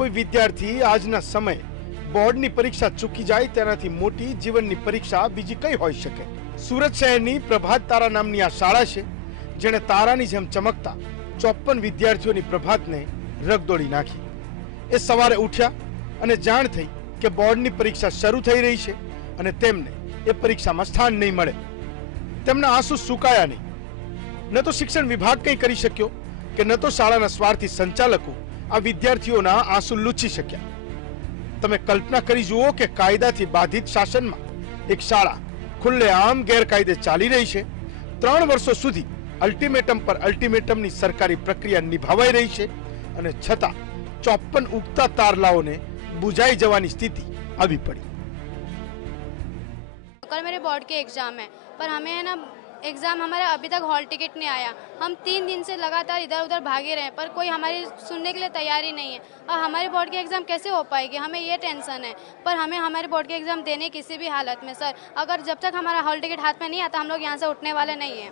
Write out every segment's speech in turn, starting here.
કોઈ વિદ્યાર્થી આજના સમયે બોર્ડની પરીક્ષા ચૂકી જાય તેનાથી મોટી જીવનની પરીક્ષા બીજી કઈ હોઈ શકે? સુરત શહેરની પ્રભાત તારા નામની આ શાળા છે, જેણે તારાની જેમ ચમકતા ચોપન વિદ્યાર્થીઓની પ્રભાતને રગદોડી નાખી. એ સવારે ઉઠ્યા અને જાણ થઈ કે બોર્ડની પરીક્ષા શરૂ થઈ રહી છે અને તેમને એ પરીક્ષામાં સ્થાન નહીં મળે. તેમના આંસુ સુકાયા નહીં. ન તો શિક્ષણ વિભાગ કંઈ કરી શક્યો કે ન તો શાળાના સ્વાર્થી સંચાલકો આ વિદ્યાર્થીઓના આંસુ લૂછી શક્યા તમે કલ્પના કરી જુઓ કે કાયદાથી બાધિત શાસનમાં એક શાળા ખુલ્લેઆમ ગેરકાયદે ચાલી રહી છે ત્રણ વર્ષો સુધી અલ્ટિમેટમ પર અલ્ટિમેટમની સરકારી પ્રક્રિયા નિભાવાઈ રહી છે અને છતાં ચોપન ઉગતા તારલાઓને બુજાઈ જવાની સ્થિતિ આવી પડી कल मेरे बोर्ड के एग्ज़ाम है पर हमें है ना एग्ज़ाम हमारा अभी तक हॉल टिकट नहीं आया हम तीन दिन से लगातार इधर उधर भागे रहे हैं पर कोई हमारी सुनने के लिए तैयार ही नहीं है और हमारे बोर्ड के एग्ज़ाम कैसे हो पाएगी हमें ये टेंशन है पर हमें हमारे बोर्ड के एग्ज़ाम देने किसी भी हालत में सर अगर जब तक हमारा हॉल टिकट हाथ में नहीं आता हम लोग यहाँ से उठने वाले नहीं हैं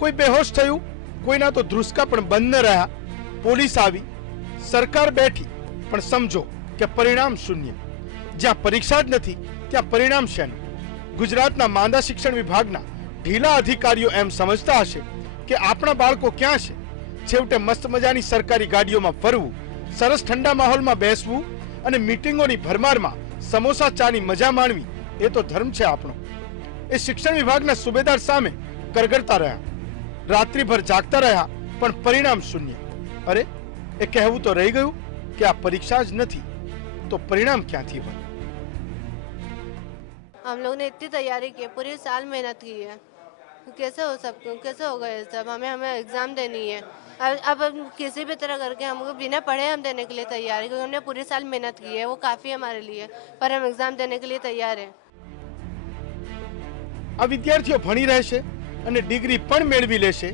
કોઈ બેહોશ થયું કોઈના તો ધ્રુસકા પણ બંધ ન રહ્યા પોલીસ આવી સરકાર બેઠી પણ સમજો કે પરિણામ શૂન્ય જ્યાં પરીક્ષા જ નથી ત્યાં પરિણામ શેનું ગુજરાતના માંદા શિક્ષણ વિભાગના ઢીલા અધિકારીઓ એમ સમજતા હશે કે આપણા બાળકો ક્યાં છે છેવટે મસ્ત મજાની સરકારી ગાડીઓમાં ફરવું સરસ ઠંડા માહોલમાં બેસવું અને મીટિંગોની ભરમારમાં સમોસા ચાની મજા માણવી એ તો ધર્મ છે આપણો એ શિક્ષણ વિભાગના સુબેદાર સામે કરગરતા રહ્યા રાત્રિભર જાગતા રહ્યા પણ પરિણામ શૂન્ય અરે એ કહેવું તો રહી ગયું કે આ પરીક્ષા જ નથી તો પરિણામ ક્યાંથી હોય हम लोग ने इतनी तैयारी की पूरी साल मेहनत की है कैसे हो सब कैसे होगा ये सब हमें हमें एग्ज़ाम देनी है अब अब हम किसी भी तरह करके हमको बिना पढ़े हम देने के लिए तैयार है क्योंकि हमने पूरी साल मेहनत की है वो काफ़ी हमारे लिए पर हम एग्ज़ाम देने के लिए तैयार हैं આ વિદ્યાર્થીઓ ભણી રહેશે અને ડિગ્રી પણ મેળવી લેશે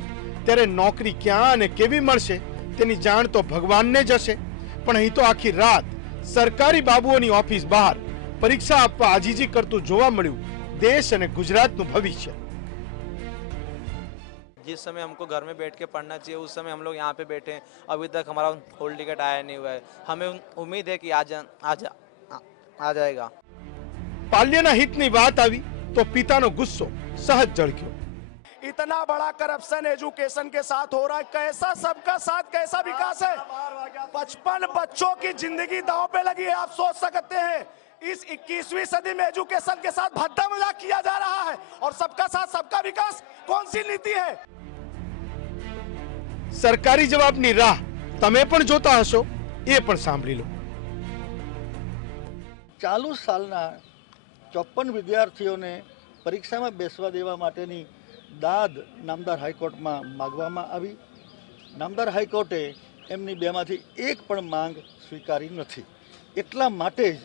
ત્યારે નોકરી ક્યાં અને કેવી મળશે તેની જાણ તો ભગવાનને જ હશે પણ અહીં તો આખી રાત સરકારી બાબુઓની ઓફિસ બહાર પરીક્ષા આપવા આજીજી કરતું જોવા મળ્યું દેશ અને ગુજરાતનું ભવિષ્ય जिस समय हमको घर में बैठ के पढ़ना चाहिए उस समय हम लोग यहाँ पे बैठे हैं अभी तक हमारा होल टिकट आया नहीं हुआ है हमें उम्मीद है कि आज आज आ जाएगा પાલ્યના હિતની વાત આવી તો પિતાનો ગુસ્સો સહજ જળક્યો इतना बड़ा करप्शन एजुकेशन के साथ हो रहा है कैसा सबका साथ कैसा विकास है पचपन बच्चों की जिंदगी दांव पे लगी है आप सोच सकते हैं इस 21वीं सदी में एजुकेशन के साथ भद्दा मजाक किया जा रहा है और सबका साथ सबका विकास कौन सी नीति है સરકારી જવાબની રાહ તમે પણ જોતા હશો એ પણ સાંભળી લો ચાલુ સાલના ચોપન વિદ્યાર્થીઓને પરીક્ષામાં બેસવા દેવા માટેની દાદ નામદાર હાઈકોર્ટમાં માગવામાં આવી નામદાર હાઈકોર્ટે એમની બેમાંથી એક પણ માંગ સ્વીકારી નથી એટલા માટે જ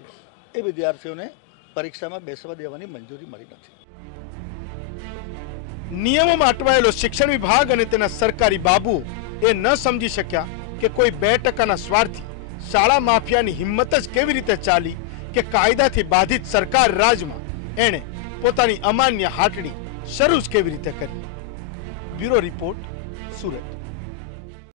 એ વિદ્યાર્થીઓને પરીક્ષામાં બેસવા દેવાની મંજૂરી મળી નથી નિયમોમાં અટવાયેલો શિક્ષણ વિભાગ અને તેના સરકારી બાબુઓ એ ન સમજી શક્યા કે કોઈ બે ટકાના સ્વાર્થી શાળા માફિયાની હિંમત જ કેવી રીતે ચાલી કે કાયદાથી બાધિત સરકાર રાજમાં એણે પોતાની અમાન્ય હાટડી શરૂ જ કેવી રીતે કરી બ્યુરો રિપોર્ટ સુરત